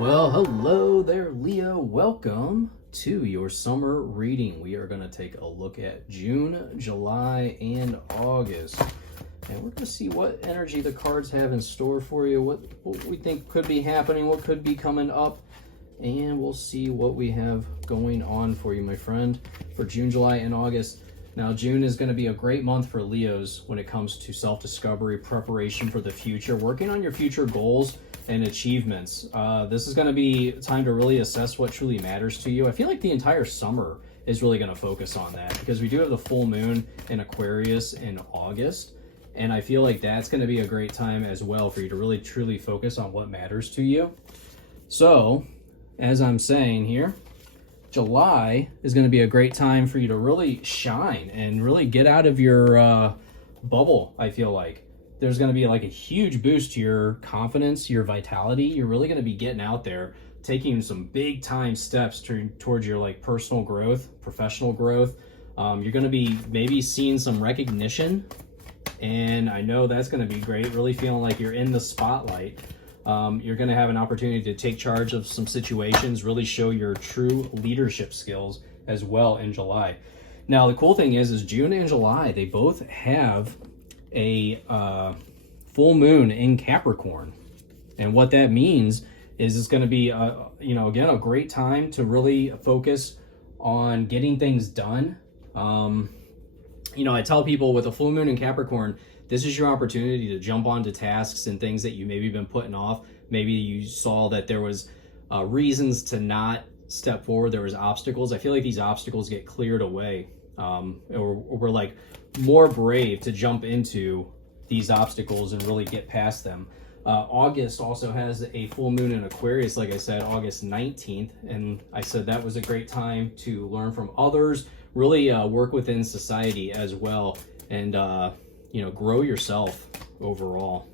Well, hello there, Leo. Welcome to your summer reading. We are going to take a look at June, July, and August. And we're going to see what energy the cards have in store for you, what we think could be happening, what could be coming up. And we'll see what we have going on for you, my friend, for June, July, and August. Now, June is going to be a great month for Leos when it comes to self-discovery, preparation for the future, working on your future goals and achievements. This is going to be time to really assess what truly matters to you. I feel like the entire summer is really going to focus on that because we do have the full moon in Aquarius in August. And I feel like that's going to be a great time as well for you to really truly focus on what matters to you. So, as I'm saying here, July is going to be a great time for you to really shine and really get out of your bubble, I feel like. There's going to be like a huge boost to your confidence, your vitality. You're really going to be getting out there, taking some big time steps towards your like personal growth, professional growth. You're going to be maybe seeing some recognition, and I know that's going to be great. Really feeling like you're in the spotlight. You're going to have an opportunity to take charge of some situations, really show your true leadership skills as well in July. Now, the cool thing is June and July, they both have a full moon in Capricorn. And what that means is it's going to be, again, a great time to really focus on getting things done. I tell people with a full moon in Capricorn, this is your opportunity to jump onto tasks and things that you maybe been putting off. Maybe you saw that there was reasons to not step forward. There was obstacles. I feel like these obstacles get cleared away. Or we're like more brave to jump into these obstacles and really get past them. August also has a full moon in Aquarius, like I said, August 19th. And I said that was a great time to learn from others, really work within society as well, and grow yourself overall.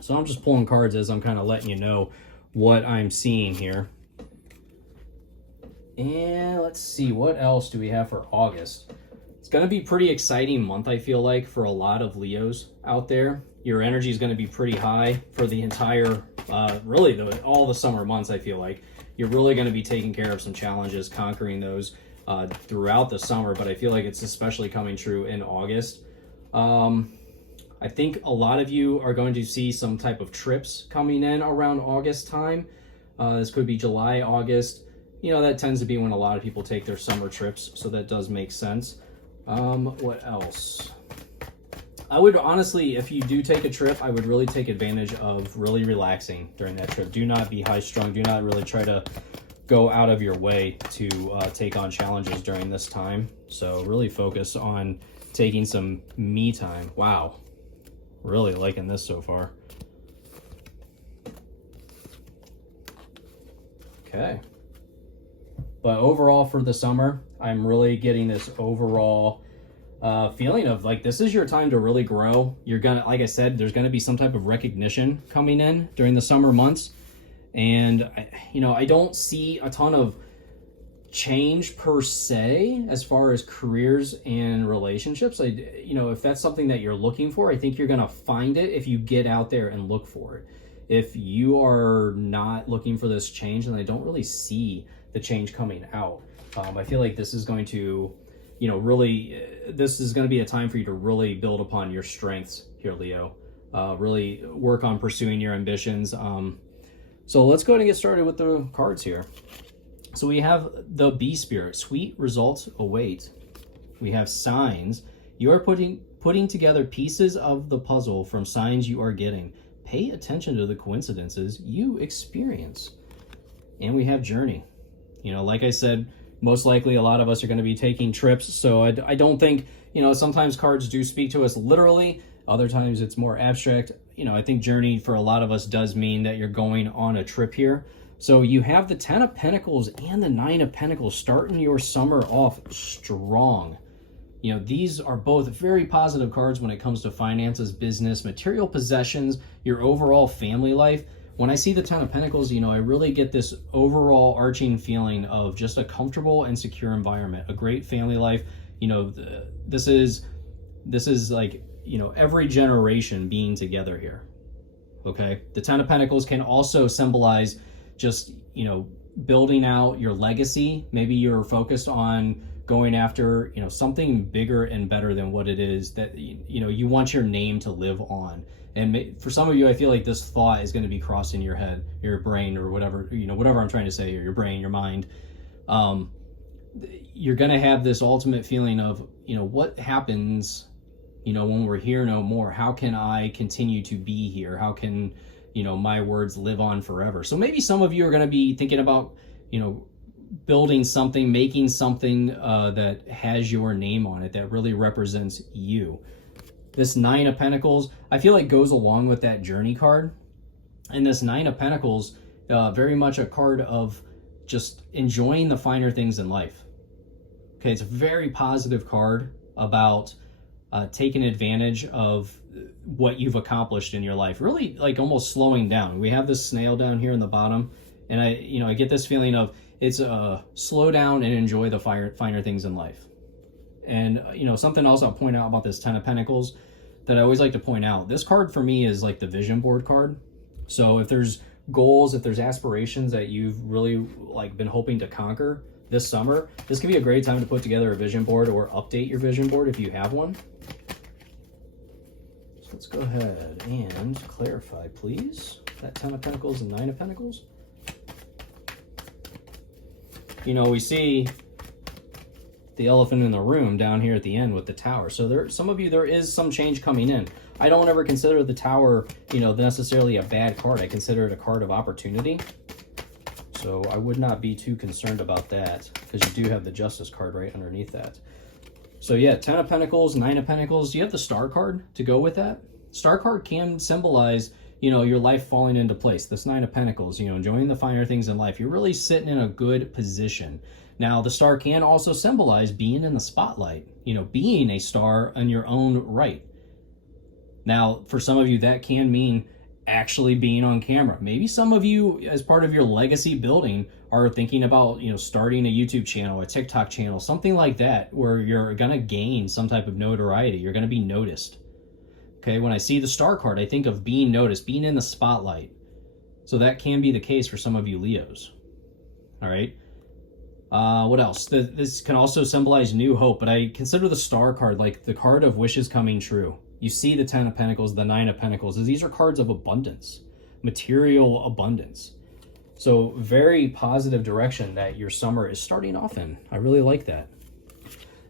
So I'm just pulling cards as I'm kind of letting you know what I'm seeing here. And let's see, what else do we have for August? It's going to be pretty exciting month, I feel like, for a lot of Leos out there. Your energy is going to be pretty high for the entire, all the summer months, I feel like. You're really going to be taking care of some challenges, conquering those throughout the summer, but I feel like it's especially coming true in August. I think a lot of you are going to see some type of trips coming in around August time. This could be July, August. That tends to be when a lot of people take their summer trips, so that does make sense. What else? I would honestly, if you do take a trip, I would really take advantage of really relaxing during that trip. Do not be high-strung. Do not really try to go out of your way to take on challenges during this time. So really focus on taking some me time. Wow. Really liking this so far. Okay. But overall for the summer, I'm really getting this overall feeling of like this is your time to really grow. You're gonna, like I said, there's gonna be some type of recognition coming in during the summer months. And, I don't see a ton of change per se as far as careers and relationships. If that's something that you're looking for, I think you're gonna find it if you get out there and look for it. If you are not looking for this change, then I don't really see the change coming out. I feel like this is going to, this is going to be a time for you to really build upon your strengths here, Leo. Really work on pursuing your ambitions. So let's go ahead and get started with the cards here. So we have the Bee Spirit, sweet results await. We have signs. You are putting together pieces of the puzzle from signs you are getting. Pay attention to the coincidences you experience. And we have journey. Like I said, most likely a lot of us are going to be taking trips. So I don't think, sometimes cards do speak to us literally. Other times it's more abstract. I think journey for a lot of us does mean that you're going on a trip here. So you have the 10 of Pentacles and the 9 of Pentacles starting your summer off strong. These are both very positive cards when it comes to finances, business, material possessions, your overall family life. When I see the 10 of Pentacles, I really get this overall arching feeling of just a comfortable and secure environment, a great family life. This is like, every generation being together here. Okay. The 10 of Pentacles can also symbolize just, building out your legacy. Maybe you're focused on going after, something bigger and better than what it is that, you want your name to live on. And for some of you, I feel like this thought is going to be crossing your head, your brain, or whatever, whatever I'm trying to say, or your brain, your mind. You're going to have this ultimate feeling of, what happens, when we're here no more? How can I continue to be here? How can, my words live on forever? So maybe some of you are going to be thinking about, building something, making something that has your name on it, that really represents you. This Nine of Pentacles, I feel like goes along with that journey card. And this Nine of Pentacles, very much a card of just enjoying the finer things in life. Okay, it's a very positive card about taking advantage of what you've accomplished in your life. Really, like, almost slowing down. We have this snail down here in the bottom, and I get this feeling of it's slow down and enjoy the finer things in life. And something else I'll point out about this Ten of Pentacles that I always like to point out, this card for me is like the vision board card. So if there's goals, if there's aspirations that you've really been hoping to conquer this summer, this can be a great time to put together a vision board or update your vision board if you have one. So let's go ahead and clarify, please, that Ten of Pentacles and Nine of Pentacles. We see the elephant in the room down here at the end with the tower. So there is some change coming in. I don't ever consider the tower, necessarily a bad card. I consider it a card of opportunity. So I would not be too concerned about that, because you do have the Justice card right underneath that. So yeah, Ten of Pentacles, Nine of Pentacles. Do you have the Star card to go with that? Star card can symbolize, your life falling into place. This Nine of Pentacles, enjoying the finer things in life. You're really sitting in a good position. Now, the star can also symbolize being in the spotlight, being a star in your own right. Now, for some of you, that can mean actually being on camera. Maybe some of you, as part of your legacy building, are thinking about, starting a YouTube channel, a TikTok channel, something like that, where you're going to gain some type of notoriety. You're going to be noticed. Okay, when I see the Star card, I think of being noticed, being in the spotlight. So that can be the case for some of you Leos. All right. What else? This can also symbolize new hope, but I consider the Star card like the card of wishes coming true. You see the Ten of Pentacles, the Nine of Pentacles. These are cards of abundance, material abundance. So very positive direction that your summer is starting off in. I really like that.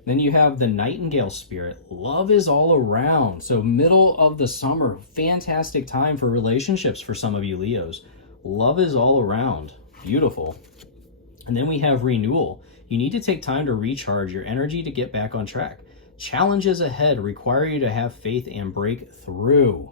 Then you have the Nightingale spirit. Love is all around. So middle of the summer, fantastic time for relationships for some of you Leos. Love is all around. Beautiful. And then we have renewal. You need to take time to recharge your energy to get back on track. Challenges ahead require you to have faith and break through.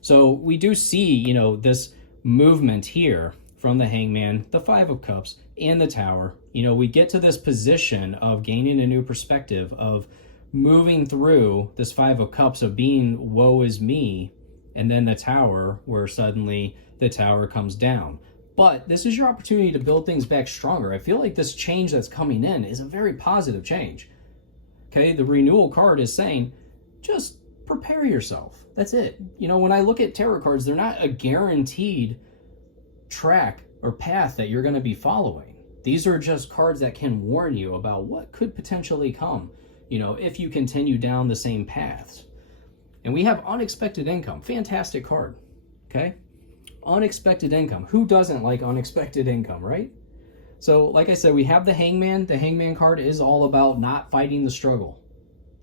So we do see, this movement here from the Hangman, the Five of Cups, and the Tower. We get to this position of gaining a new perspective, of moving through this Five of Cups, of being woe is me, and then the Tower, where suddenly the Tower comes down. But this is your opportunity to build things back stronger. I feel like this change that's coming in is a very positive change. Okay, the renewal card is saying, just prepare yourself. That's it. When I look at tarot cards, they're not a guaranteed track or path that you're going to be following. These are just cards that can warn you about what could potentially come, if you continue down the same paths. And we have unexpected income. Fantastic card. Okay? Unexpected income. Who doesn't like unexpected income, right? So, like I said, we have the Hangman. The Hangman card is all about not fighting the struggle.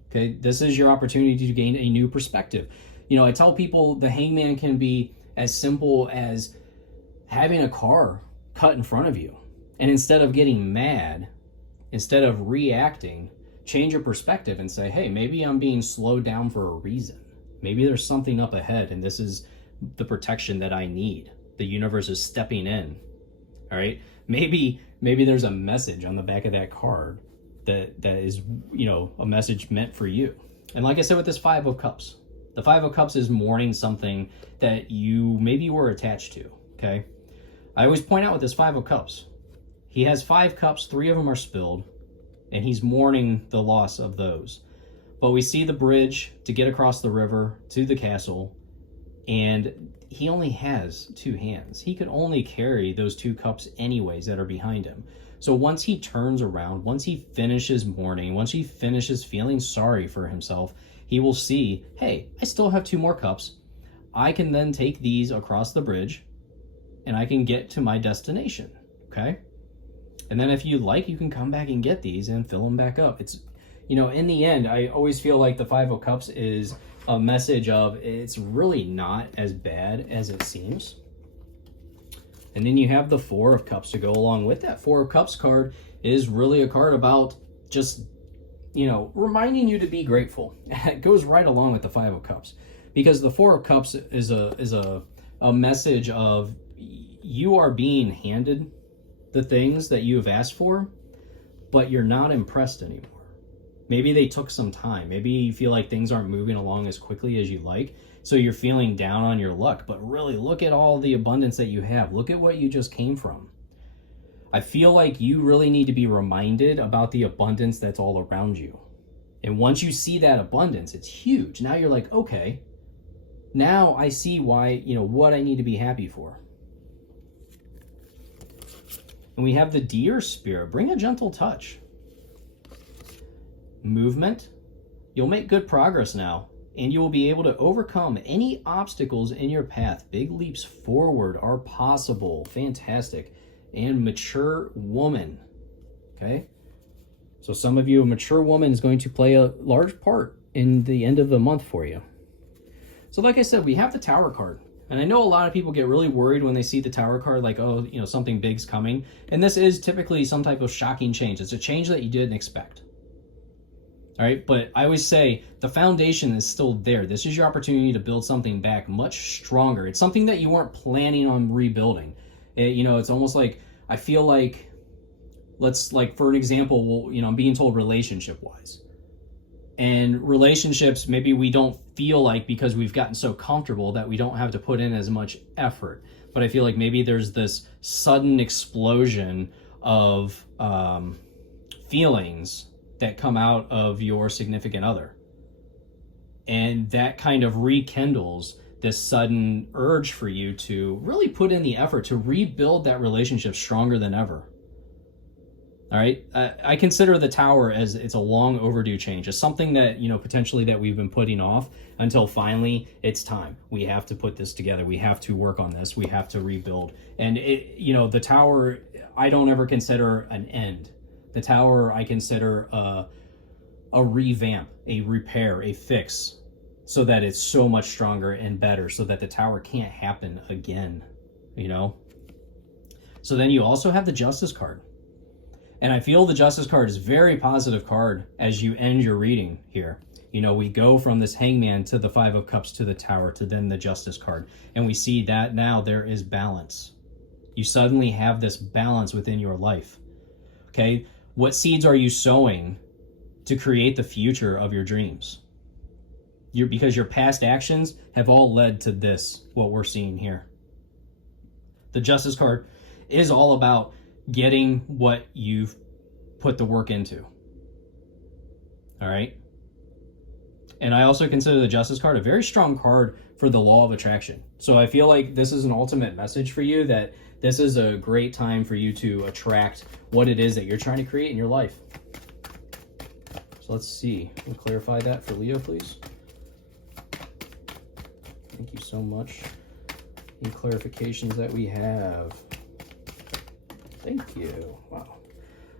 Okay? This is your opportunity to gain a new perspective. I tell people the Hangman can be as simple as having a car cut in front of you. And instead of getting mad, instead of reacting, change your perspective and say, hey, maybe I'm being slowed down for a reason. Maybe there's something up ahead, and this is the protection that I need. The universe is stepping in. All right? Maybe there's a message on the back of that card that is, a message meant for you. And like I said with this Five of Cups, the Five of Cups is mourning something that you maybe were attached to, okay? I always point out with this Five of Cups, he has 5 cups, 3 of them are spilled, and he's mourning the loss of those. But we see the bridge to get across the river to the castle, And he only has two hands. He could only carry those two cups anyways that are behind him. So once he turns around, once he finishes mourning, once he finishes feeling sorry for himself, he will see, hey, I still have two more cups. I can then take these across the bridge and I can get to my destination, okay? And then if you like, you can come back and get these and fill them back up. It's, you know, in the end, I always feel like the Five of Cups is a message of it's really not as bad as it seems. And then you have the Four of Cups to go along with that. Four of Cups card is really a card about just, you know, reminding you to be grateful. It goes right along with the Five of Cups, because the Four of Cups is a message of you are being handed the things that you have asked for, but you're not impressed anymore. Maybe they took some time. Maybe you feel like things aren't moving along as quickly as you like, so you're feeling down on your luck. But really, look at all the abundance that you have. Look at what you just came from. I feel like you really need to be reminded about the abundance that's all around you. And once you see that abundance, it's huge. Now you're like, okay, now I see why, you know, what I need to be happy for. And we have the Deer Spirit. Bring a gentle touch. Movement. You'll make good progress now, and you will be able to overcome any obstacles in your path. Big leaps forward are possible. Fantastic. And mature woman. Okay? So some of you, a mature woman is going to play a large part in the end of the month for you. So like I said, we have the Tower card. And I know a lot of people get really worried when they see the Tower card, like, oh, you know, something big's coming. And this is typically some type of shocking change. It's a change that you didn't expect. All right, but I always say the foundation is still there. This is your opportunity to build something back much stronger. It's something that you weren't planning on rebuilding. You know, it's almost like, I feel like, let's, like, for an example, well, you know, I'm being told relationship-wise. And relationships, maybe we don't feel like, because we've gotten so comfortable, that we don't have to put in as much effort. But I feel like maybe there's this sudden explosion of feelings that come out of your significant other. And that kind of rekindles this sudden urge for you to really put in the effort to rebuild that relationship stronger than ever. All right. I consider the Tower as it's a long overdue change. It's something that, you know, potentially that we've been putting off until finally it's time. We have to put this together. We have to work on this. We have to rebuild. And it, you know, the Tower, I don't ever consider an end. The Tower, I consider a revamp, a repair, a fix, so that it's so much stronger and better, so that the Tower can't happen again, you know? So then you also have the Justice card. And I feel the Justice card is a very positive card as you end your reading here. You know, we go from this Hangman to the Five of Cups to the Tower to then the Justice card. And we see that now there is balance. You suddenly have this balance within your life. Okay? What seeds are you sowing to create the future of your dreams? Because your past actions have all led to this, what we're seeing here. The Justice card is all about getting what you've put the work into. All right? And I also consider the Justice card a very strong card for the law of attraction. So I feel like this is an ultimate message for you, that this is a great time for you to attract what it is that you're trying to create in your life. So let's see. We'll clarify that for Leo, please. Thank you so much. Any clarifications that we have? Thank you. Wow.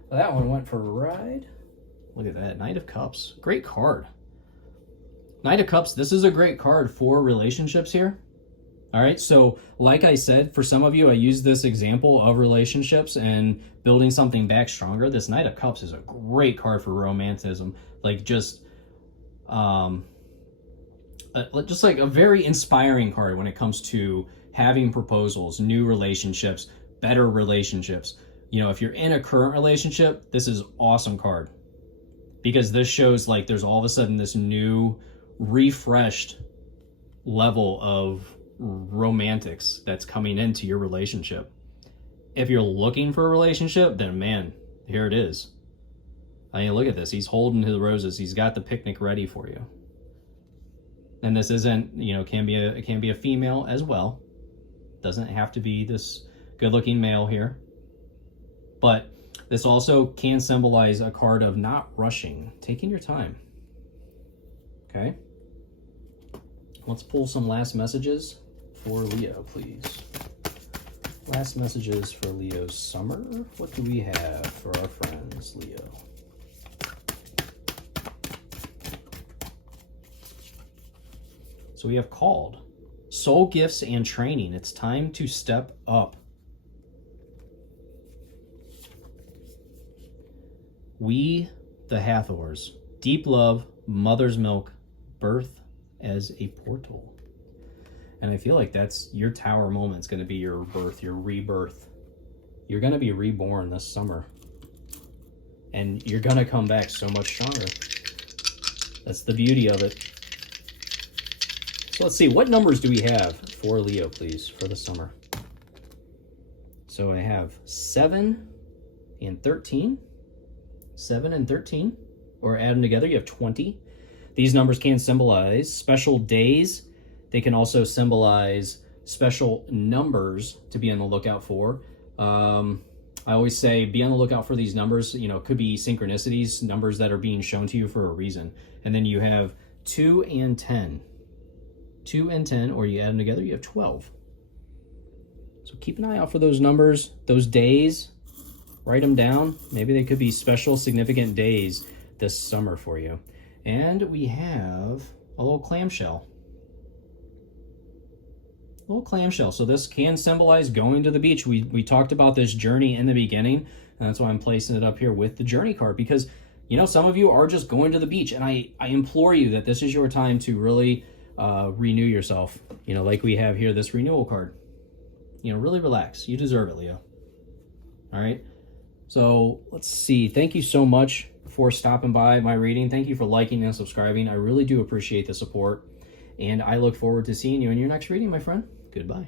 Well, that one went for a ride. Look at that. Knight of Cups. Great card. Knight of Cups, this is a great card for relationships here. All right, so like I said, for some of you, I use this example of relationships and building something back stronger. This Knight of Cups is a great card for romanticism. Like just like a very inspiring card when it comes to having proposals, new relationships, better relationships. You know, if you're in a current relationship, this is awesome card, because this shows like there's all of a sudden this new refreshed level of romantics that's coming into your relationship. If you're looking for a relationship, then man, here it is. I mean, look at this. He's holding his roses. He's got the picnic ready for you. And this isn't, you know, it can be a female as well. Doesn't have to be this good-looking male here. But this also can symbolize a card of not rushing, taking your time. Okay? Let's pull some last messages for Leo, please. Last messages for Leo's summer. What do we have for our friends, Leo? So we have called. Soul gifts and training. It's time to step up. We, the Hathors. Deep love, mother's milk, birth as a portal. And I feel like that's your tower moment. It's going to be your birth, your rebirth. You're going to be reborn this summer. And you're going to come back so much stronger. That's the beauty of it. So let's see, what numbers do we have for Leo, please, for the summer? So I have 7 and 13. 7 and 13, or add them together, you have 20. These numbers can symbolize special days. They can also symbolize special numbers to be on the lookout for. I always say be on the lookout for these numbers. You know, it could be synchronicities, numbers that are being shown to you for a reason. And then you have 2 and 10. 2 and 10, or you add them together, you have 12. So keep an eye out for those numbers, those days. Write them down. Maybe they could be special, significant days this summer for you. And we have a little clamshell. A little clamshell. So this can symbolize going to the beach. We talked about this journey in the beginning, and that's why I'm placing it up here with the journey card, because, you know, some of you are just going to the beach, and I implore you that this is your time to really renew yourself. You know, like we have here, this renewal card. You know, really relax. You deserve it, Leo. All right. So let's see. Thank you so much for stopping by my reading. Thank you for liking and subscribing. I really do appreciate the support. And I look forward to seeing you in your next reading, my friend. Goodbye.